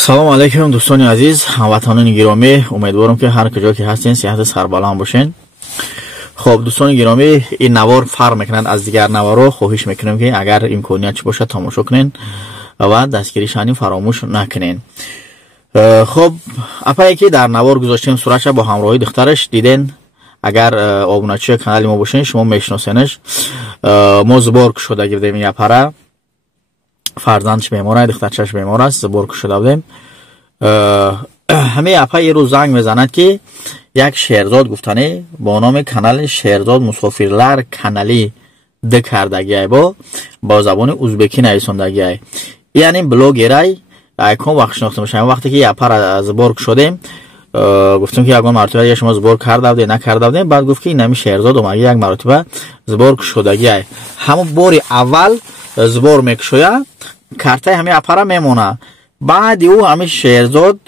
салом алейкум дӯстони азиз, ҳамватонони гиромӣ, умедворам ки ҳар куҷо ки ҳастен сеҳати сарбаланд бошен. хоб дӯстони гиромӣ, ин навор фарқ мекунад аз дигар наворҳо. хоҳиш мекунем ки агар имконият чи бошад тамошо кунен ва дастгиришани фаромӯш накунен. хоб апае ки дар навор гузоштем суратша бо ҳамроҳи духтараш диден. агар обуначии канали мо бошен шумо мешиносенаш. мо зубор кушода гирдем ин апара. фарзандш бемор аст, духтарчаш бемор аст, зубор кушода будем. ҳамин апа ин рӯз занг мезанад ки як шеҳрзод гуфтане бо номи канали шеҳрзод мусофирлар канали д кардагиай бо забони узбекӣ нависондагиай. яъне блогерай айкон вақт шинохта мешавем. вақте ки апара зубор кушодем гуфтем ки ягон маротиба я шумо зубор карда будед накарда будем. баъд гуфт ки ин ҳамин шеҳрзод омаги як маротиба зубор кушодагиай. ҳамон бори аввал зубор мекушоя, картаи ҳамин апара мемона. баъди ӯ ҳамин шеҳрзод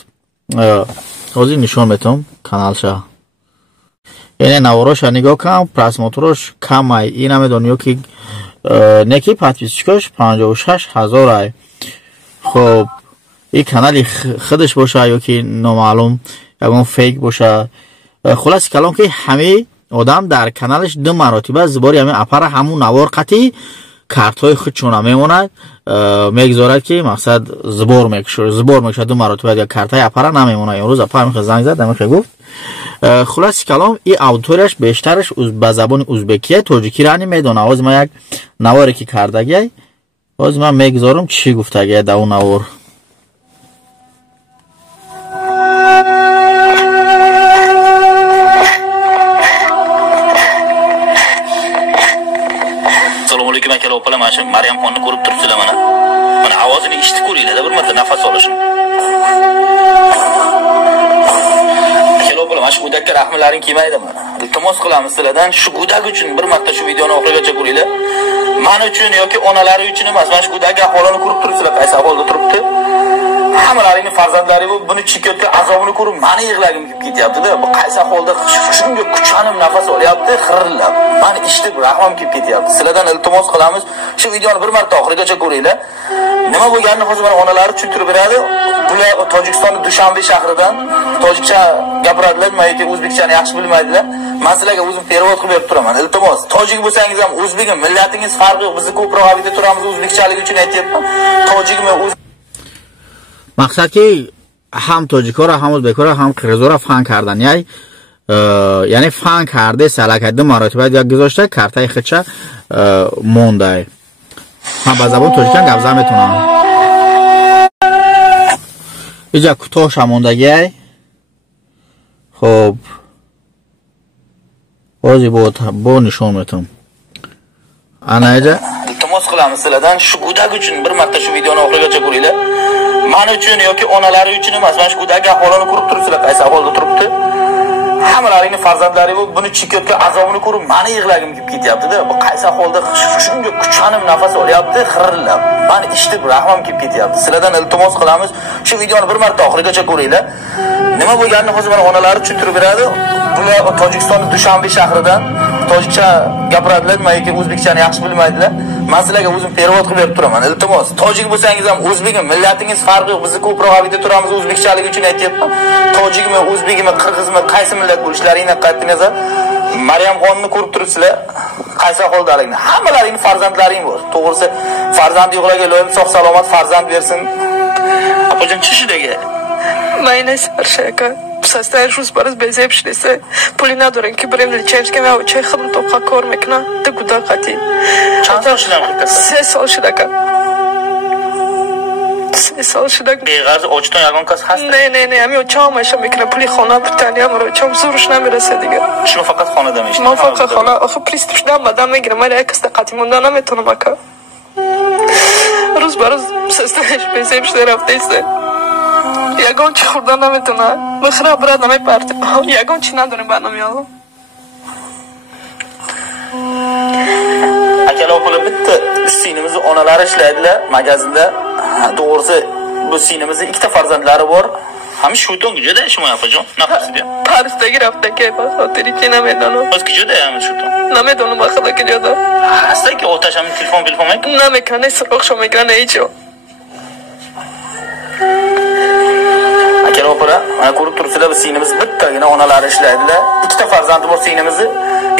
ҳозир нишон метавам каналша. яъне навороша нигоҳ кам, просмотрош камай. ин намедонё ки неки подписчикош 56,000 ай. хоб ин канали худаш боша ё ки номаълум ягон фейк боша. хулоси калом ки ҳамин одам дар каналаш ду маротиба зубори ҳамин апара ҳамун навор қатъи картҳои худшона мемонад, мегзорад ки мақсад зубор мекушад ду маротиба дигар картаи апара намемонад. имрӯз апа ҳамин занг зад ҳамин гуфт. хулоси калом ин аудиторияш бештараш ба забони узбекия тоҷикӣ рани медона. ҳозир ман як наворе ки кардагиай, ҳозир ман мегзорам чӣ гуфтагиай дар он навор. Maryam xonni ko'rib turibsizlar mana. Mana ovozini eshitib ko'ringlar, bir marta nafas olishni. Kelib bo'la, mana shu go'dakka rahmlaring kelmaydi mana. Iltimos qilamiz sizlardan shu go'dak uchun bir marta shu videoni oxirigacha ko'ringlar. Men uchun yoki onalari uchun emas, mana shu go'dakning ahvolini ko'rib turibsizlar, qaysi ahvolda turibdi. Hammalaringning farzandlari bu buni chekayotgan azobini ko'rib meni yig'lagim kelib ketyapti-da. Bu qaysi ahvolda shunga kuchanib nafas olyapti, xirillab. Meni eshitib rahmim kelib ketyapti. Sizlardan iltimos qilamiz, shu videoni bir marta oxirigacha ko'ringlar. Nima bo'lganini hozir mana onalari tushuntirib beradi. Bular Tojikistonning Dushanbe shahridan tojikcha gapiradilar, yoki o'zbekchani yaxshi bilmaydilar. Men sizlarga o'zim perevod qilib berib turaman. Iltimos, tojik bo'lsangiz ham, o'zbekmi, millatingiz farqi yo'q. Biz ko'proq avida turamiz, o'zbekchalik uchun aytyapman. Tojikmi, мақсад ки ҳам тоҷикора ҳам ӯзбекора ҳам қирғизора фан кардан, яъне фан карде салакай ду маротиба як гузошта картаи худша мондай. ман ба забони тоҷика гап зад метавонам. иҷа кӯтоҳша мондагиай. хоб ҳозир бо нишон метавам. ана иҷа iltimos qilamiz sizlardan shu go'dak uchun bir marta shu videoni oxirigacha ko'ringlar. Men uchun yoki onalari uchun emas, mana shu go'dakning ahvolini ko'rib turibsizlar, qaysi ahvolda turibdi. Hammalaringning farzandlari bu buni chekayotgan azobini ko'rib meni yig'lagim kelib ketyapti-da. Bu qaysi ahvolda shunga kuchanib nafas olyapti, xirillab. Meni eshitib rahmim kelib ketyapti. Sizlardan iltimos qilamiz, shu videoni bir marta oxirigacha ko'ringlar. Nima bo'lganini hozir mana onalari tushuntirib beradi. Bular Tojikistonning Dushanbe shahridan tojikcha gapiradilar, yoki o'zbekchani yaxshi bilmaydilar. Men sizlarga o'zim perevod qilib berib turaman. Iltimos, tojik bo'lsangiz ham, o'zbekmi, millatingiz farqi yo'q. Biz ko'proq avida turamiz, o'zbekchalik uchun aytyapman. Tojikmi, o'zbekmi, qirg'izmi, qaysi millat bo'lishlaringni qaytdan yozar. Maryam xonni ko'rib turibsizlar, qaysi ahvoldaligini. Hammalaringning farzandlaring bor. To'g'risi, farzand yo'qlarga Ilohim sog' salomat farzand bersin. Apojon chishidagi. Mayna sarshaka. Состоишь успораз без эпшлиса. Полинадор, инки брем лечевским, а учай хлам тоха кормекна. Ты куда хоти? Чанс шидам хикас. Се солшидака. Се солшидака. Газ очтон ягон кас хаст. Не, ами очам аша мекна пули хона британия мро очам зурш намераса дига. Шумо фақат хонада мешавам. Ман фақат хона, ахо приступ шдам бадам мегирам, мали якаста қати монда наметонам ака. Рӯз ба рӯз состоишь без эпшли рафтеса. ягон чи хурда наметуна. Бихра брат намепард. ягон чи надорим барнамиёлам. Akalar opolar bitta sinimizni onalari ishlaydilar magazinda. To'g'risi bu sinimizning ikkita farzandlari bor. Hamish shu ton kujada shimo apajon. Nafasida. Parisdagi raftaki xotirichi namedonam. O'z kujada hamish shu ton. Namedonam baxada kujada. Hastaki otasham telefon mek. Namekane so'roq shomekane icho. ko'rib turibsizlar, biz singlimiz bittagina onalari ishlaydilar. Ikkita farzandi bor singlimizni.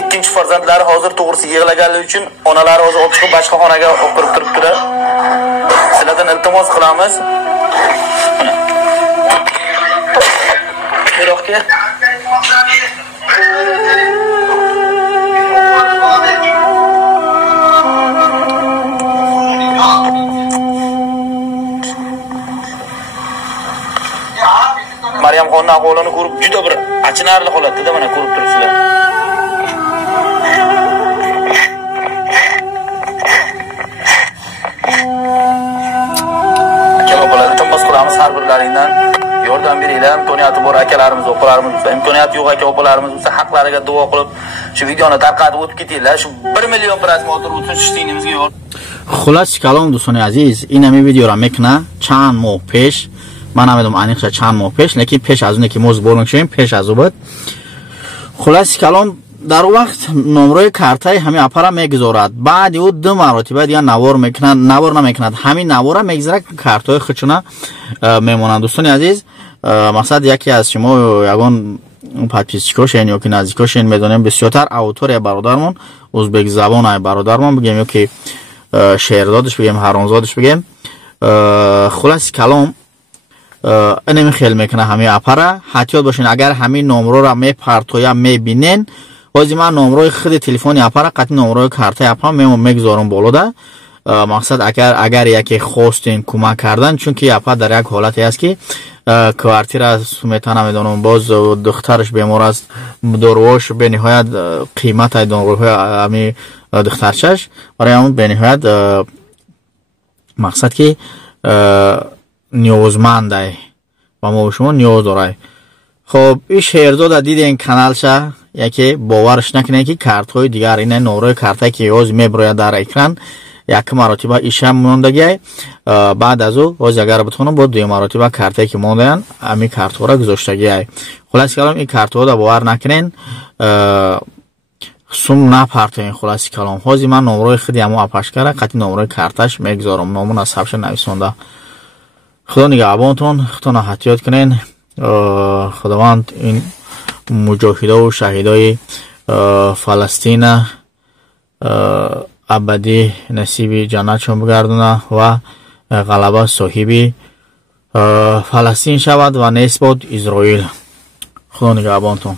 Ikkinchi farzandlari hozir to'g'risi yig'laganligi uchun onalari hozir olib chiqib boshqa xonaga olib kirib turibdilar. Sizlardan iltimos qilamiz. Biroqki Maryam xonning ahvolini ko'rib juda bir achinarli holatda mana ko'rib turibsizlar. Akalar iltimos qilamiz har birlaringdan yordam beringlar. Imkoniyati bor akalarimiz, opalarimiz bo'lsa, imkoniyati yo'q aka opalarimiz bo'lsa haqlariga duo qilib shu videoni tarqatib o'tib ketinglar. Shu 1 million prasмотр o'tsin ishtingizga yordam. Xulos kalom do'stoni aziz, این همین ویدیو را میکنه چند ماه پیش من نمیدونم انیقش چند ماه پیش لیکن پیش از اونه که موز بولنگ شدیم پیش از او بود. خلاص کلام در وقت نمره کارتای همین اپرا میگذارد بعد او 2 مرتبه دیگه نوار نمیکند همین نوار میگذاره کارتای خودشونه میمونند. دوستان عزیز مقصد یکی از شما یگان پادپیسچیکوشین یا که نزدیکوشین میدونیم بسیارتر اوتور برادرمون ازبک زبان برادرمون بگیم یا که شهردادش بگیم هرانزادش بگیم. خلاص کلام اینم خیلی میکنه همین اپرا حتیات باشین اگر همین نمره را میپرتویا میبینین بازی من نمره خود تلفن اپرا قطعی نمره کارت اپرا میگذارم بالا ده. مقصد اگر یکی خواستین کمک کردن چون که اپرا در یک حالتی است که کوارتیر از میتونم میدونم باز دخترش بیمار است دروش به نهایت قیمت دروهای همین دخترشش برای همون به نهایت مقصد که نیازمنده و ما شما نیاز داره. خب این شهرزاد دید این کانال شه یکی باورش نکنه که کارت های دیگر اینه نمره کارت که یوز میبره در اکران یک مرتبه ایشم موندگی بعد از او باز اگر بتونم با 2 مرتبه کارت که موندن امی کارت ها را گذاشتگی. خلاص کلام این کارت ها باور نکنین سوم نپرتین. خلاص کلام هازی من نمره خودی همو اپاش کرده قطعی نمره کارتش میگذارم نامون از حبش نویسونده. خدا نگهبانتون خدا نحتیات کنین. خداوند این مجاهده و شهیدای فلسطین ابدی نصیب جنتشون بگردونه و غلبه صاحبی فلسطین شود و نسبت اسرائیل. خدا نگهبانتون.